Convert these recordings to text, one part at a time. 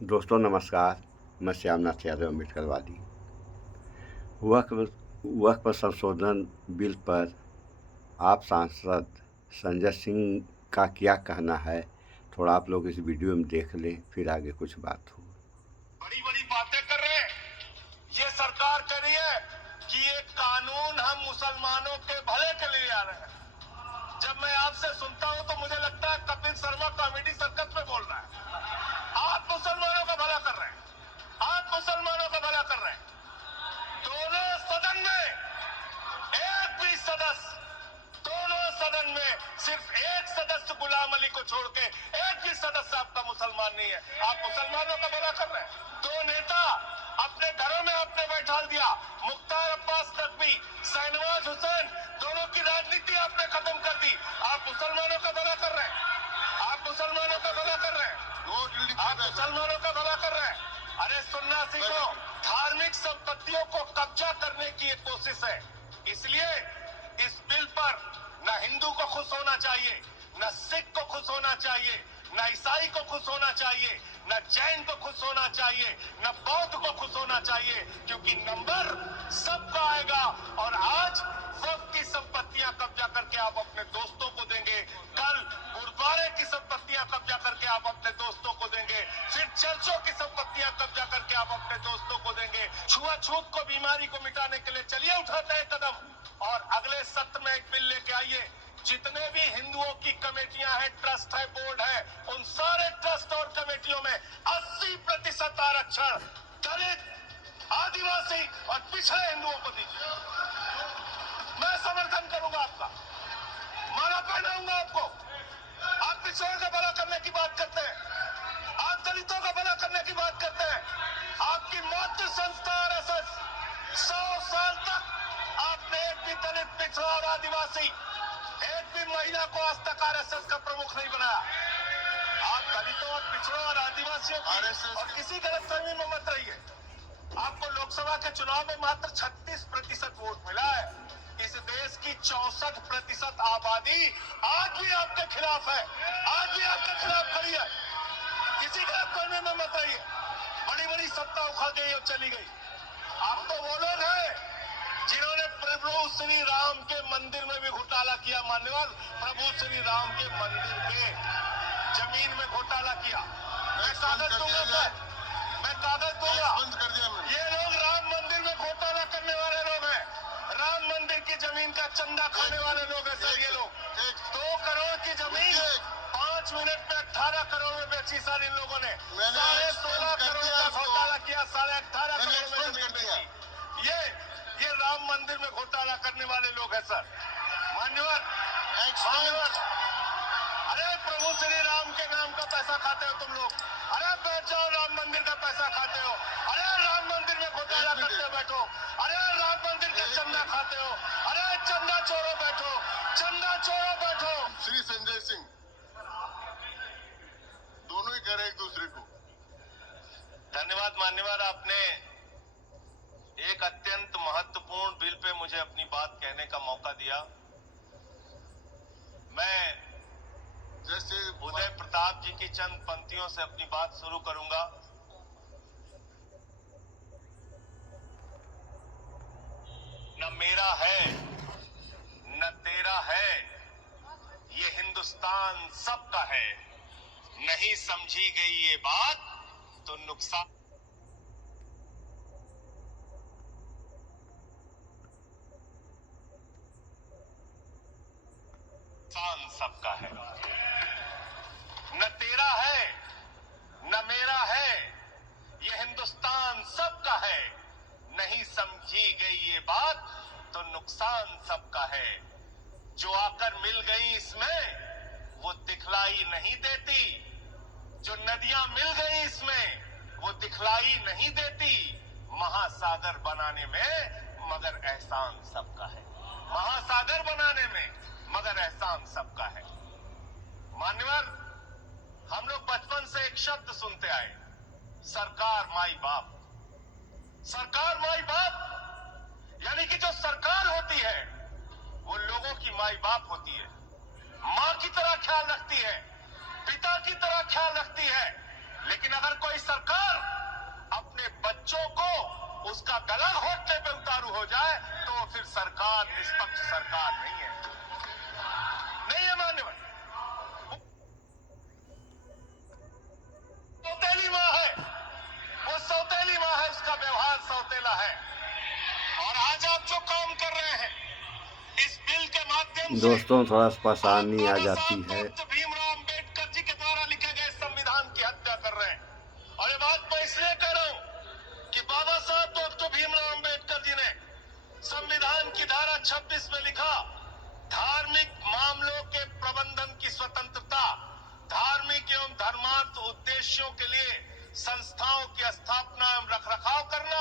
दोस्तों नमस्कार, मैं श्यामनाथ यादव अम्बेडकरवादी। वक्फ पर संशोधन बिल पर आप सांसद संजय सिंह का क्या कहना है, थोड़ा आप लोग इस वीडियो में देख लें, फिर आगे कुछ बात हो। बड़ी बड़ी बातें कर रहे हैं। ये सरकार कह रही है कि ये कानून हम मुसलमानों के भले के लिए आ रहे हैं। जब मैं आपसे सुनता हूं तो मुझे लगता है कपिल शर्मा कॉमेडी सर्कस में बोल रहा है। आप मुसलमानों का भला कर रहे हैं, आप मुसलमानों का भला कर रहे हैं। दोनों सदन में एक भी सदस्य, दोनों सदन में सिर्फ एक सदस्य गुलाम अली को छोड़ के एक भी सदस्य आपका मुसलमान नहीं है। आप मुसलमानों का भला कर रहे हैं। दो नेता अपने घरों में आपने बैठा दिया, मुख्तार अब्बास नकवी, शहनवाज हुसैन, दोनों की राजनीति आपने खत्म कर दी। आप मुसलमानों का भला कर रहे हैं, आप मुसलमानों का भला कर रहे हैं, आप मुसलमानों का भला कर रहे हैं। अरे सुनना सीखो, धार्मिक संपत्तियों को कब्जा करने की एक कोशिश है। इसलिए इस बिल पर न हिंदू को खुश होना चाहिए, न सिख को खुश होना चाहिए, न ईसाई को खुश होना चाहिए, न जैन को खुश होना चाहिए, न बौद्ध को खुश होना चाहिए, क्योंकि नंबर सबका आएगा। और आज वक्फ की संपत्तियां कब्जा करके आप अपने दोस्तों को देंगे, कल गुरुद्वारे की संपत्तियां कब्जा करके आप अपने दोस्तों को देंगे, फिर चर्चों की संपत्तियां कब्जा करके आप अपने दोस्तों को देंगे। छुआछूत को, बीमारी को मिटाने के लिए चलिए उठाते हैं कदम, और अगले सत्र में एक बिल लेके आइए। जितने भी हिंदुओं की कमेटियां हैं, ट्रस्ट है, बोर्ड है, उन सारे ट्रस्ट और कमेटियों में 80% आरक्षण दलित, आदिवासी और पिछड़े हिंदुओं को दीजिए। मैं समर्थन करूंगा आपका, माला पहनाऊंगा आपको। आप पिछड़ों का भला करने की बात करते हैं, आप दलितों का भला करने की बात करते हैं। आपकी मातृ संस्था आरएसएस 100 साल तक आपने एक भी दलित, पिछड़ा और आदिवासी, एक भी महिला को आज तक आरएसएस का प्रमुख नहीं बनाया। आप दलितों और पिछड़ों और आदिवासियों की और किसी गलतफहमी में मत रहिए। आपको लोकसभा के चुनाव में मात्र 36% वोट मिला है। इस देश की 64% आबादी आज भी आपके खिलाफ है, आज भी आपके खिलाफ खड़ी है। किसी गलतफहमी में मत रहिए। बड़ी बड़ी सत्ता उखड़ गई और चली गई। आप तो वो लोग हैं जिन्होंने प्रभु श्री राम के मंदिर में भी घोटाला किया। मान्यवर, प्रभु श्री राम के मंदिर के जमीन में घोटाला किया। मैं कागज दूंगा सर, मैं कागज दूंगा। ये लोग राम मंदिर में घोटाला करने वाले लोग हैं, राम मंदिर की जमीन का चंदा खाने वाले लोग हैं सर। ये लोग 2 करोड़ की जमीन 5 मिनट में 18 करोड़ में बेची सर। इन लोगों ने 16.5 करोड़ का घोटाला किया, 18.5 करोड़ में जमीन बेची। ये राम मंदिर में घोटाला करने वाले लोग हैं सर। मान्यवर, मान्यवर, अरे प्रभु श्री राम के नाम का पैसा खाते हो तुम लोग। अरे बैठ जाओ, राम मंदिर का पैसा खाते हो। अरे राम मंदिर में घोटाला करते बैठो। अरे राम मंदिर का चंदा खाते हो। अरे चंदा चोरो बैठो, चंदा चोरो बैठो। श्री संजय सिंह दोनों ही कह रहे एक दूसरे को। धन्यवाद मान्यवर, आपने एक अत्यंत महत्वपूर्ण बिल पे मुझे अपनी बात कहने का मौका दिया। मैं जैसे उदय प्रताप जी की चंद पंक्तियों से अपनी बात शुरू करूंगा। न मेरा है न तेरा है, ये हिंदुस्तान सबका है। नहीं समझी गई ये बात तो नुकसान सबका है। न तेरा है न मेरा है, ये हिंदुस्तान सबका है। नहीं समझी गई ये बात तो नुकसान सबका है। जो आकर मिल गई इसमें वो दिखलाई नहीं देती, जो नदियां मिल गई इसमें वो दिखलाई नहीं देती। महासागर बनाने में मगर एहसान सबका है, महासागर बनाने में मगर एहसान सबका है। मान्यवर, हम लोग बचपन से एक शब्द सुनते आए, सरकार माई बाप। सरकार माई बाप यानी कि जो सरकार होती है वो लोगों की माई बाप होती है, मां की तरह ख्याल रखती है, पिता की तरह ख्याल रखती है। लेकिन अगर कोई सरकार अपने बच्चों को उसका गला घोटने पे उतारू हो जाए तो फिर सरकार निष्पक्ष सरकार नहीं है, नहीं है मान्यवर। सौतेली माँ है, वो सौतेली माँ है, उसका व्यवहार सौतेला है। और आज आप जो काम कर रहे हैं इस बिल के माध्यम से, दोस्तों थोड़ा सा परेशानी आ बाबा जाती साहब है। डॉक्टर भीमराव अंबेडकर जी के द्वारा लिखे गए संविधान की हत्या कर रहे हैं। और ये बात मैं इसलिए कह रहा हूं कि बाबा साहब डॉक्टर भीमराव अंबेडकर जी ने संविधान की धारा 26 में लिखा, धार्मिक मामलों के प्रबंधन की स्वतंत्रता, धार्मिक एवं धर्मार्थ उद्देश्यों के लिए संस्थाओं की स्थापना एवं रखरखाव करना,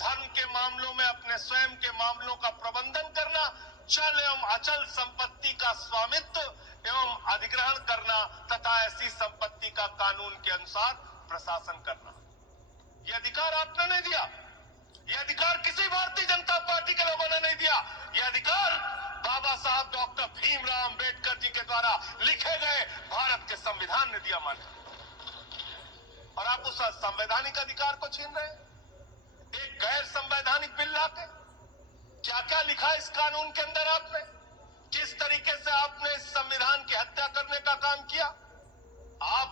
धर्म के मामलों में अपने स्वयं के मामलों का प्रबंधन करना, चल एवं अचल संपत्ति का स्वामित्व एवं अधिग्रहण करना तथा ऐसी संपत्ति का कानून के अनुसार प्रशासन करना। यह अधिकार आपने नहीं दिया, यह अधिकार किसी भारतीय जनता पार्टी के लोगों ने नहीं दिया, यह अधिकार बाबा साहब डॉक्टर भीमराव अंबेडकर जी के द्वारा लिखे गए भारत के संविधान ने दिया माने। और आप उस संवैधानिक अधिकार को छीन रहे हैं एक गैर संवैधानिक बिल लाके। क्या क्या लिखा इस कानून के अंदर आपने, किस तरीके से आपने इस संविधान की हत्या करने का काम किया। आप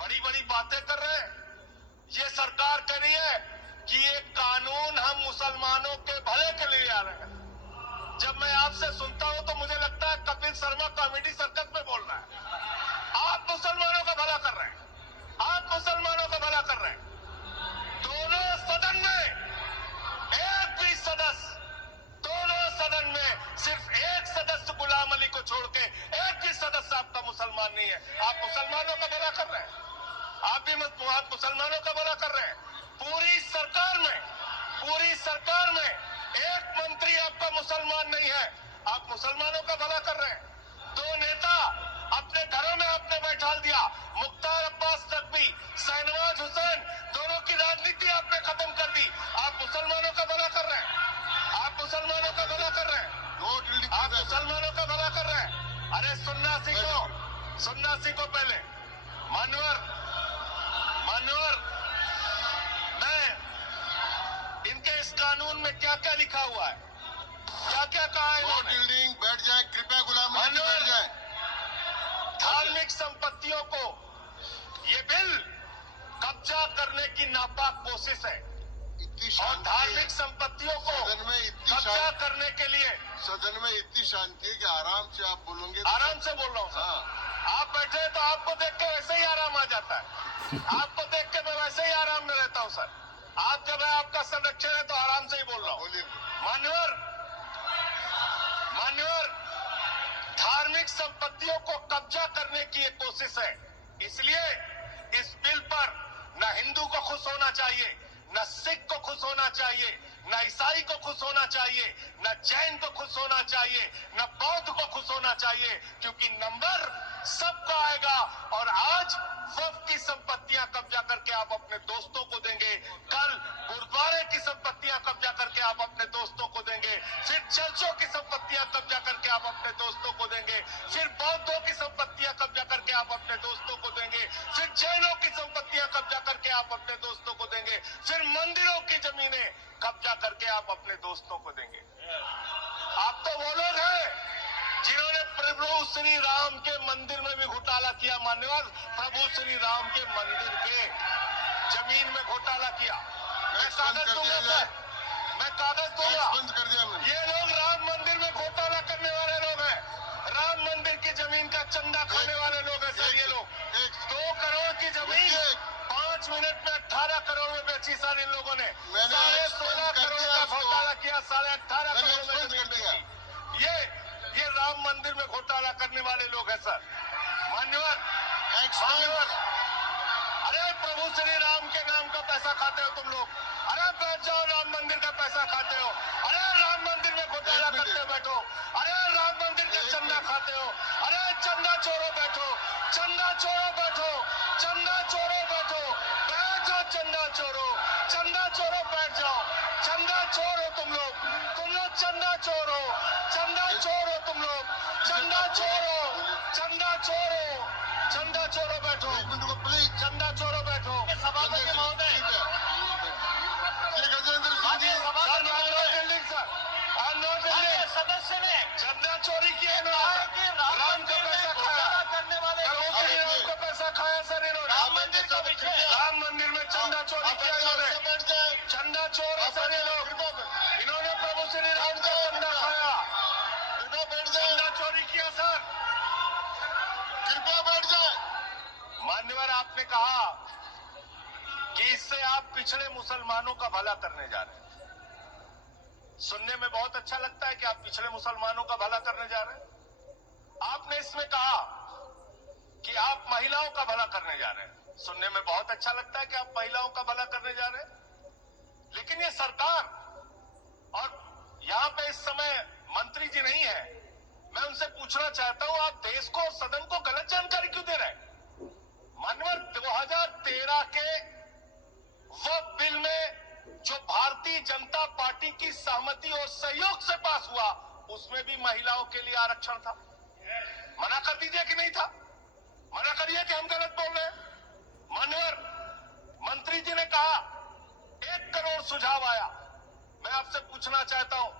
बड़ी बड़ी बातें कर रहे हैं, ये सरकार कह रही है कि ये कानून हम मुसलमानों के भले के लिए आ रहे हैं। जब मैं आपसे सुनता हूं तो मुझे लगता है कपिल शर्मा कॉमेडी सर्कस में बोल रहा है। आप मुसलमानों का भला कर रहे हैं, आप मुसलमानों का भला कर रहे हैं। दोनों सदन में एक भी सदस्य, दोनों सदन में सिर्फ एक सदस्य गुलाम अली को छोड़ के एक भी सदस्य आपका मुसलमान नहीं है। आप मुसलमानों का भला कर रहे हैं, आप भी मुसलमानों का भला कर रहे हैं। पूरी सरकार में एक मंत्री आपका मुसलमान नहीं है, आप मुसलमानों का भला कर रहे हैं। दो नेता अपने घरों में आपने बैठा दिया, मुख्तार अब्बास नकवी, शहनवाज हुसैन, दोनों की राजनीति आपने खत्म कर दी। आप मुसलमानों का भला कर रहे हैं, आप मुसलमानों का भला कर रहे हैं, आप मुसलमानों का भला कर रहे हैं। अरे सुनना सीखो पहले। मान्यवर मैं इनके इस कानून में क्या क्या लिखा हुआ है, क्या क्या कहा है इन्होंने। बिल्डिंग बैठ जाए, कृपया गुलाम अली बैठ जाए। धार्मिक संपत्तियों को ये बिल कब्जा करने की नापाक कोशिश है इतनी और शांति धार्मिक है संपत्तियों को सदन में, इतनी कब्जा शांति करने के लिए। सदन में इतनी शांति है कि आराम से आप बोलोगे तो आराम से बोल रहा हूँ सर। हाँ। आप बैठे हैं तो आपको देख के वैसे ही आराम आ जाता है। आपको देख के मैं वैसे ही आराम में रहता हूँ सर। आप जब है आपका संरक्षण है तो आराम से ही बोल रहा हूँ। बोलिए। मान्यवर, धार्मिक संपत्तियों को कब्जा करने की एक कोशिश है। इसलिए इस बिल पर न हिंदू को खुश होना चाहिए, न सिख को खुश होना चाहिए, न ईसाई को खुश होना चाहिए, न जैन को खुश होना चाहिए, न बौद्ध को खुश होना चाहिए, क्योंकि नंबर सबका आएगा। और आज वक्फ की संपत्तियां कब्जा करके आप अपने दोस्तों को देंगे, कल गुरुद्वारे की संपत्तियां कब्जा करके आप अपने दोस्तों को देंगे, फिर चर्चों की संपत्तियां कब्जा करके आप अपने दोस्तों को देंगे, फिर बौद्धों की संपत्तियां कब्जा करके आप अपने दोस्तों को देंगे, फिर जैनों की संपत्तियां कब्जा करके आप अपने दोस्तों को देंगे, फिर मंदिरों की जमीनें कब्जा करके आप अपने दोस्तों को देंगे। आप तो वो लोग हैं जिन्होंने प्रभु श्री राम के मंदिर में भी घोटाला किया। मान्यवर, प्रभु श्री राम के मंदिर के जमीन में घोटाला किया। मैं कागज दूंगा सर, मैं कागज दूंगा। बंद कर दिया मैंने। ये लोग राम मंदिर में घोटाला करने वाले लोग हैं, राम मंदिर की जमीन का चंदा खाने वाले लोग हैं सर। ये लोग 2 करोड़ की जमीन 5 मिनट में 18 करोड़ में बेची सर इन लोगों ने। 16.5 करोड़ का घोटाला किया, 18.5 करोड़ में जमीन बेची। ये राम मंदिर में घोटाला करने वाले लोग हैं सर। मान्यवर, अरे प्रभु श्री राम के नाम का पैसा खाते हो तुम लोग। अरे बैठ जाओ, राम मंदिर का पैसा खाते हो। अरे राम मंदिर में घोटाला करते बैठो। अरे राम मंदिर का चंदा खाते हो। अरे चंदा चोरो बैठो, चंदा चोरो बैठो, चंदा चोरो बैठो, बैठ जाओ चंदा चोरो, चंदा चोरो बैठ जाओ। चंदा चोरो तुम लोग चंदा चोरो, चंदा चोरो तुम लोग, चंदा चोरो, चंदा चोरो, चंदा चोरो बैठो, चंदा चोरो इससे आप पिछड़े मुसलमानों का भला करने जा रहे हैं। सुनने में बहुत अच्छा लगता है कि आप पिछड़े मुसलमानों का भला करने जा रहे हैं। आपने इसमें कहा कि आप महिलाओं का भला करने जा रहे हैं। सुनने में बहुत अच्छा लगता है कि आप महिलाओं का भला करने जा रहे हैं, लेकिन ये सरकार और यहां पे इस समय मंत्री जी नहीं है, मैं उनसे पूछना चाहता हूं, आप देश को और सदन को गलत जानकारी क्यों दे रहे हैं? मानवर 2013 के वो बिल में जो भारतीय जनता पार्टी की सहमति और सहयोग से पास हुआ, उसमें भी महिलाओं के लिए आरक्षण था। मना कर दीजिए कि नहीं था? मना करिए कि हम गलत बोल रहे हैं। मानवर मंत्री जी ने कहा 1 करोड़ सुझाव आया। मैं आपसे पूछना चाहता हूं,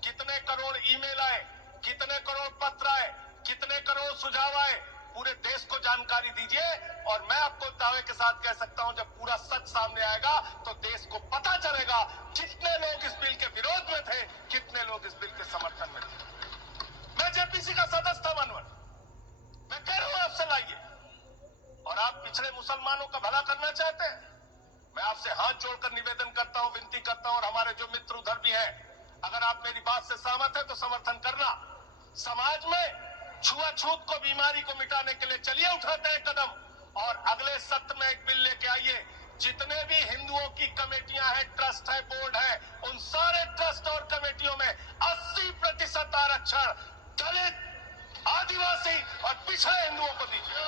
कितने करोड़ ईमेल आए, कितने करोड़ पत्र आए, कितने करोड़ सुझाव आए? पूरे देश को जानकारी दीजिए, और मैं आपको दावे के साथ कह सकता हूं, जब पूरा सच सामने आएगा तो देश को पता चलेगा कितने लोग इस बिल के विरोध में थे, कितने लोग इस बिल के समर्थन में थे। मैं जेपीसी का सदस्य था मानवर, मैं कह रहा हूं आपसे लाइए। और आप पिछड़े मुसलमानों का भला करना चाहते हैं? मैं आपसे हाथ जोड़कर निवेदन करता हूं, विनती करता हूं, और हमारे जो मित्र उधर भी हैं, अगर आप मेरी बात से सहमत हैं तो समर्थन करना। समाज में छुआछूत को, बीमारी को मिटाने के लिए चलिए उठाते हैं कदम, और अगले सत्र में एक बिल लेके आइए। जितने भी हिंदुओं की कमेटियां हैं, ट्रस्ट है, बोर्ड है, उन सारे ट्रस्ट और कमेटियों में 80% आरक्षण दलित, आदिवासी और पिछड़े हिंदुओं को दीजिए।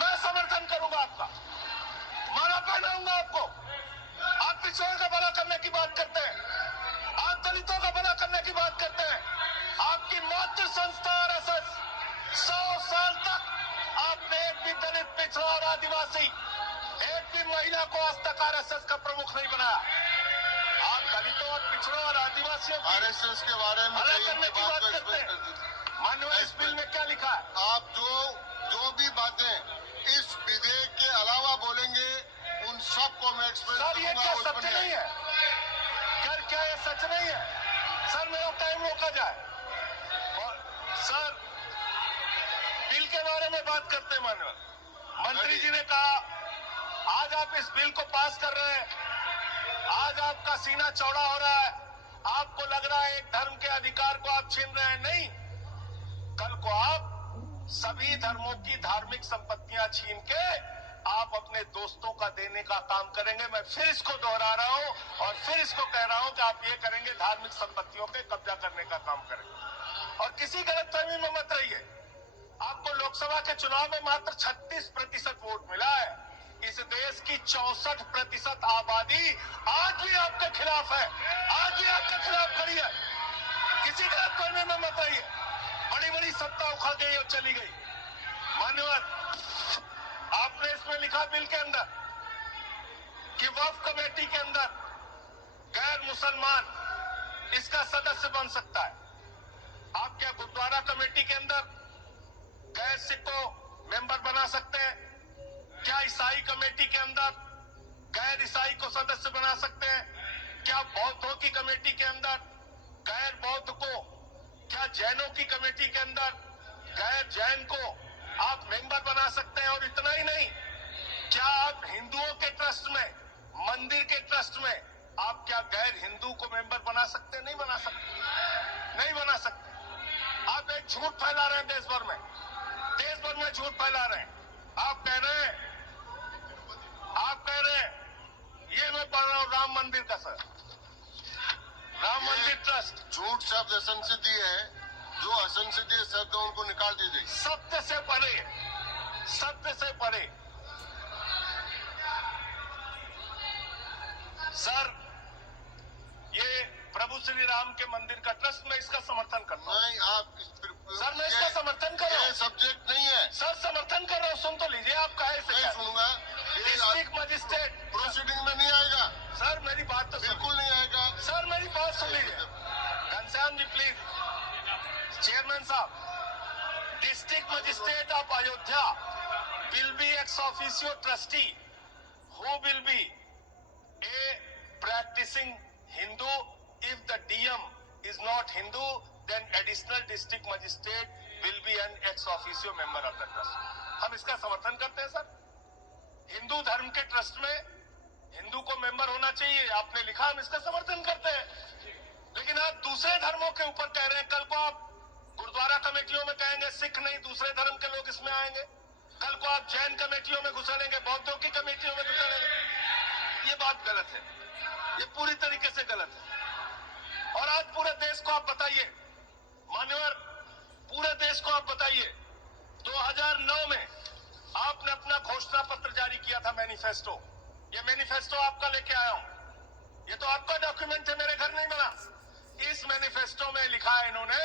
मैं समर्थन करूंगा आपका, माला पहनाऊंगा आपको। आप पिछड़ों का भला करने की बात करते हैं, आप दलितों का भला करने की बात करते हैं। आपकी मातृ संस्था आरएसएस 100 साल तक आपने एक भी दलित, पिछड़ा और आदिवासी, एक भी महिला को आज तक आरएसएस का प्रमुख नहीं बनाया। आप दलितों और पिछड़ों और आदिवासियों की आरएसएस के बारे में भला कई करने की बात बात को करते एक्सप्लेन कर हैं। दीजिए। माननीय, इस बिल में क्या लिखा है? आप जो भी बातें इस विधेयक के अलावा बोलेंगे, उन सबको मैं एक्सप्लेन सर, ये करूंगा। क्या उसमें सत्य नहीं है? क्या ये सच नहीं है? सर, मेरा टाइम रोका जाए। और सर, बिल के बारे में बात करते हैं माननीय। मंत्री जी ने कहा आज आप इस बिल को पास कर रहे हैं, आज आपका सीना चौड़ा हो रहा है, आपको लग रहा है एक धर्म के अधिकार को आप छीन रहे हैं। नहीं, कल को आप सभी धर्मों की धार्मिक संपत्तियां छीन के आप अपने दोस्तों का देने का काम करेंगे। मैं फिर इसको दोहरा रहा हूं और फिर इसको कह रहा हूं कि आप ये करेंगे, धार्मिक संपत्तियों पे कब्जा करने का काम करेंगे। और किसी गलतफहमी में मत रहिए। आपको लोकसभा के चुनाव में मात्र 36% वोट मिला है। इस देश की 64% आबादी आज भी आपके खिलाफ है, आज भी आपके खिलाफ खड़ी है। किसी गलतफहमी में मत रहिए। बड़ी बड़ी सत्ता उखड़ गई और चली गई। मान्यवर, आपने इसमें लिखा बिल के अंदर कि वक्फ कमेटी के अंदर गैर मुसलमान इसका सदस्य बन सकता है। आप क्या गुरुद्वारा कमेटी के अंदर गैर सिख को मेंबर बना सकते हैं? क्या ईसाई कमेटी के अंदर गैर ईसाई को सदस्य बना सकते हैं? क्या बौद्धों की कमेटी के अंदर गैर बौद्ध को, क्या जैनों की कमेटी के अंदर गैर जैन को आप मेंबर बना सकते हैं? और इतना ही नहीं, क्या आप हिंदुओं के ट्रस्ट में, मंदिर के ट्रस्ट में आप क्या गैर हिंदू को मेंबर बना सकते हैं? नहीं बना सकते, नहीं बना सकते। आप एक झूठ फैला रहे हैं देश भर में, देश भर में झूठ फैला रहे हैं। आप कह रहे हैं ये मैं पढ़ रहा हूं राम मंदिर का, सर, राम मंदिर ट्रस्ट। झूठ शब्द असंसदीय है, जो असंसदीय शब्द है उनको निकाल दीजिए। सत्य से पढ़े, सत्य से पढ़े। सर, ये प्रभु श्री राम के मंदिर का ट्रस्ट, मैं इसका समर्थन करता हूं। नहीं, आप सर, मैं इसका समर्थन कर रहा हूं। ये सब्जेक्ट नहीं है। सर, समर्थन कर रहा हूं, सुन तो लीजिए। आप कहे से नहीं सुनूंगा। डिस्ट्रिक्ट मजिस्ट्रेट प्रोसीडिंग में नहीं आएगा। सर, मेरी बात तो बिल्कुल नहीं आएगा। सर, मेरी बात सुन लीजिए। घनश्याम जी प्लीज, चेयरमैन साहब, district magistrate of Ayodhya will be ex officio trustee who will be a practicing Hindu. If the DM is not Hindu, then additional district magistrate will be an ex officio member of the trust. हम इसका समर्थन करते हैं sir, Hindu धर्म के trust में हिंदू को member होना चाहिए, आपने लिखा, हम इसका समर्थन करते हैं। लेकिन आप दूसरे धर्मों के ऊपर कह रहे हैं। कल को आप गुरुद्वारा कमेटियों में कहेंगे सिख नहीं दूसरे धर्म के लोग इसमें आएंगे। कल को आप जैन कमेटियों में घुसेड़ेंगे, बौद्धों की कमेटियों में घुसेड़ेंगे। ये बात गलत है, ये पूरी तरीके से गलत है। और आज पूरे देश को आप बताइए, मान्यवर, पूरे देश को आप बताइए, 2009 में आपने अपना घोषणा पत्र जारी किया था, मैनिफेस्टो। ये मैनिफेस्टो आपका लेके आया हूं, ये तो आपका डॉक्यूमेंट है, मेरे घर नहीं बना। इस मैनिफेस्टो में लिखा है इन्होंने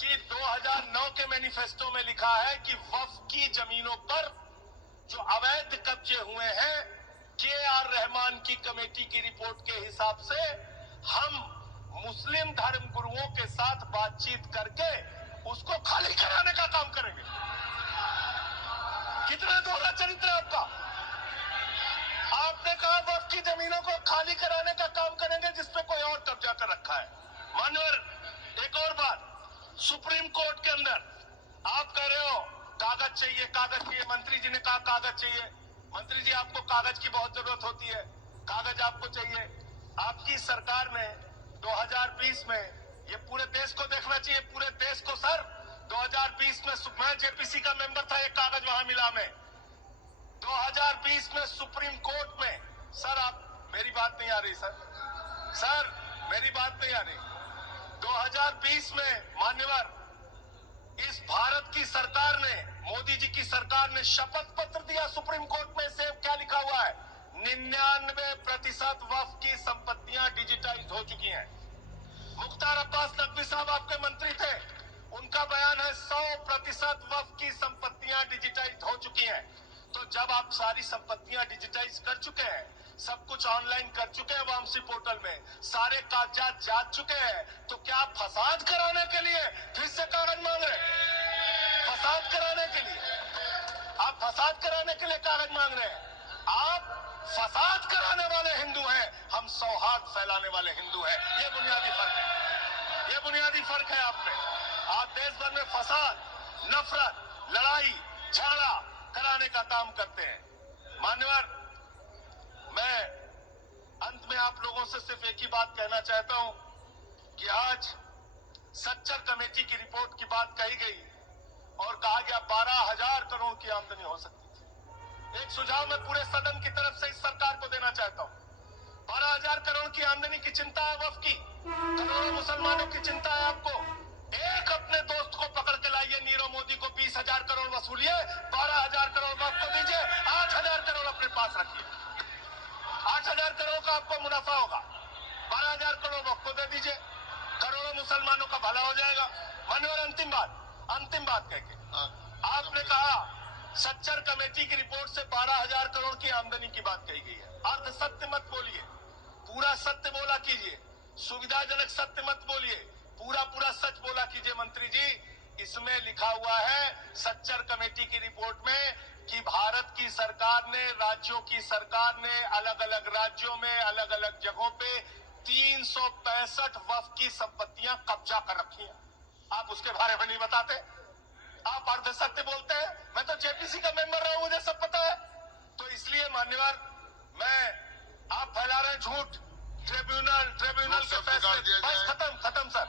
कि 2009 के मैनिफेस्टो में लिखा है कि वक्फ की जमीनों पर जो अवैध कब्जे हुए हैं, KR रहमान की कमेटी की रिपोर्ट के हिसाब से हम मुस्लिम धर्म गुरुओं के साथ बातचीत करके उसको खाली कराने का काम करेंगे। कितना दोहरा चरित्र है आपका। आपने कहा वक्फ की जमीनों को खाली कराने का काम करेंगे जिसपे कोई और कब्जा कर रखा है। मानवर, एक और बात, सुप्रीम कोर्ट के अंदर आप कह रहे हो कागज चाहिए, कागज चाहिए। मंत्री जी ने कहा कागज चाहिए। मंत्री जी, आपको कागज की बहुत जरूरत होती है, कागज आपको चाहिए। आपकी सरकार ने 2020 में, ये पूरे देश को देखना चाहिए, पूरे देश को सर, 2020 में मैं JPC का मेंबर था, एक कागज वहां मिला हमें। 2020 में सुप्रीम कोर्ट में, सर आप, मेरी बात नहीं आ रही सर मेरी बात नहीं आ रही। 2020 में मान्यवर, इस भारत की सरकार ने, मोदी जी की सरकार ने शपथ पत्र दिया सुप्रीम कोर्ट में। से क्या लिखा हुआ है? 99% वक्फ की संपत्तियां डिजिटाइज हो चुकी हैं। मुख्तार अब्बास नकवी साहब आपके मंत्री थे, उनका बयान है 100% वक्फ की संपत्तियां डिजिटाइज हो चुकी हैं। तो जब आप सारी संपत्तियां डिजिटाइज कर चुके हैं, सब कुछ ऑनलाइन कर चुके हैं वामसी पोर्टल में, सारे कागजात जांच चुके हैं, तो क्या आप फसाद कराने के लिए फिर से कागज मांग रहे हैं? फसाद कराने के लिए, आप फसाद कराने के लिए कागज मांग रहे हैं। आप फसाद कराने वाले हिंदू हैं, हम सौहार्द फैलाने वाले हिंदू हैं। ये बुनियादी फर्क है, ये बुनियादी फर्क है आप में। आप देश भर में फसाद, नफरत, लड़ाई झगड़ा कराने का काम करते हैं। मान्यवर, मैं अंत में आप लोगों से सिर्फ एक ही बात कहना चाहता हूं कि आज सच्चर कमेटी की रिपोर्ट की बात कही गई और कहा गया 12,000 करोड़ की आमदनी हो सकती थी। एक सुझाव मैं पूरे सदन की तरफ से इस सरकार को देना चाहता हूं। 12,000 करोड़ की आमदनी की चिंता है वक्फ की, करोड़ों मुसलमानों की चिंता है आपको। एक अपने दोस्त को पकड़ के लाइए, नीरव मोदी को 20,000 करोड़ वसूलिए, 12,000 करोड़ वक्फ को दीजिए, 8,000 करोड़ अपने पास रखिए। 8,000 करोड़ का आपको मुनाफा होगा, 12,000 करोड़ वक्फ को दे दीजिए, करोड़ों मुसलमानों का भला हो जाएगा। माननीय, अंतिम बात कह के आपने कहा सच्चर कमेटी की रिपोर्ट से 12,000 करोड़ की आमदनी की बात कही गई है। अर्ध सत्य मत बोलिए, पूरा सत्य बोला कीजिए, सुविधाजनक सत्य मत बोलिए, पूरा सच बोला कीजिए। मंत्री जी, इसमें लिखा हुआ है सच्चर कमेटी की रिपोर्ट में कि भारत की सरकार ने, राज्यों की सरकार ने अलग अलग राज्यों में अलग अलग जगहों पे 365 वक्फ की संपत्तियां कब्जा कर रखी हैं। आप उसके बारे में नहीं बताते, आप अर्ध सत्य बोलते हैं। मैं तो JPC का मेंबर रहा हूं, मुझे सब पता है। तो इसलिए मान्यवर, आप फैला रहे झूठ, ट्रिब्यूनल के फैसले, बस खत्म सर,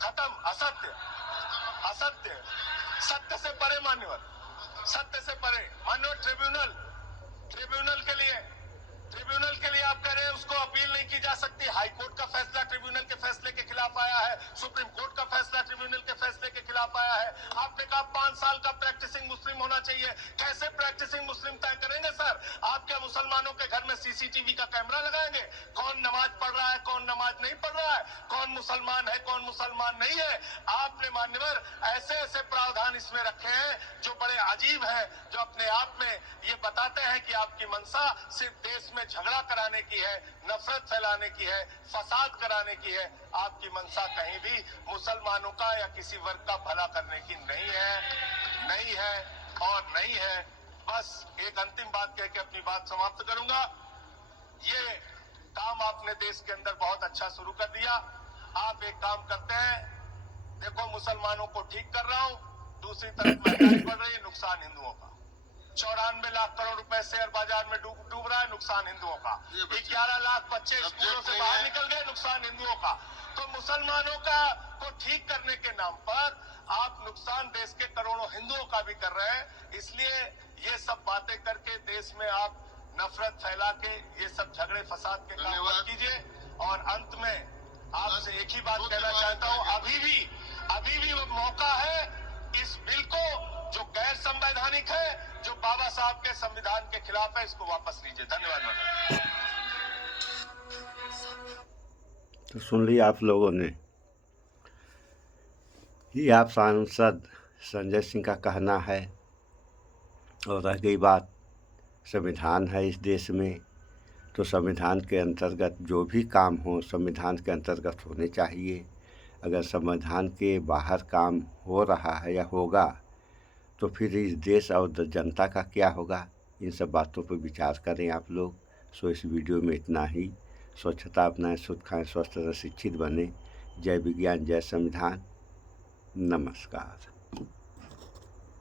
खत्म। असत्य, सत्य से परे मान्यवर, सत्य से परे मान्यवर। ट्रिब्यूनल के लिए आप कह रहे हैं उसको अपील नहीं की जा सकती। हाई कोर्ट का फैसला ट्रिब्यूनल के फैसले के खिलाफ आया है, सुप्रीम कोर्ट का फैसला ट्रिब्यूनल के फैसले के खिलाफ आया है। आपने कहा 5 साल का प्रैक्टिसिंग मुस्लिम होना चाहिए। कैसे प्रैक्टिसिंग मुस्लिम तय करेंगे सर? आप क्या मुसलमानों के घर में CCTV का कैमरा लगाएंगे? कौन नमाज पढ़ रहा है, कौन नमाज नहीं पढ़ रहा है, कौन मुसलमान है, कौन मुसलमान नहीं है? आपने मान्यवर ऐसे प्रावधान इसमें रखे हैं जो बड़े अजीब हैं, जो अपने आप में ये बताते हैं कि आपकी मंशा सिर्फ देश में झगड़ा कराने की है, नफरत फैलाने की है, फसाद कराने की है। आपकी मंशा कहीं भी मुसलमानों का या किसी वर्ग का भला करने की नहीं है। बस एक अंतिम बात कह के अपनी बात समाप्त करूंगा। ये काम आपने देश के अंदर बहुत अच्छा शुरू कर दिया। आप एक काम करते हैं, देखो मुसलमानों को ठीक कर रहा हूं, दूसरी तरफ महंगाई बढ़ रही है, नुकसान हिंदुओं का। 94 लाख करोड़ रुपए शेयर बाजार में डूब रहा है, नुकसान हिंदुओं का। 11 लाख बच्चे स्कूलों से बाहर निकल गए, नुकसान हिंदुओं का। तो मुसलमानों का को ठीक करने के नाम पर आप नुकसान देश के करोड़ों हिंदुओं का भी कर रहे हैं। इसलिए ये सब बातें करके देश में आप नफरत फैला के ये सब झगड़े फसाद के काम मत कीजिए। और अंत में आपसे एक ही बात कहना चाहता हूं, अभी भी वो मौका है इस बिल को जो गैर संवैधानिक है, जो बाबा साहब के संविधान के खिलाफ है, इसको वापस लीजिए। धन्यवाद मंडल। तो सुन लिया आप लोगों ने, ये आप सांसद संजय सिंह का कहना है। और रह गई बात संविधान है इस देश में, तो संविधान के अंतर्गत जो भी काम हो संविधान के अंतर्गत होने चाहिए। अगर संविधान के बाहर काम हो रहा है या होगा तो फिर इस देश और जनता का क्या होगा। इन सब बातों पर विचार करें आप लोग। सो इस वीडियो में इतना ही। स्वच्छता अपनाएं, शुद्ध खाएं, स्वस्थ रहें, शिक्षित बने। जय विज्ञान, जय संविधान। नमस्कार।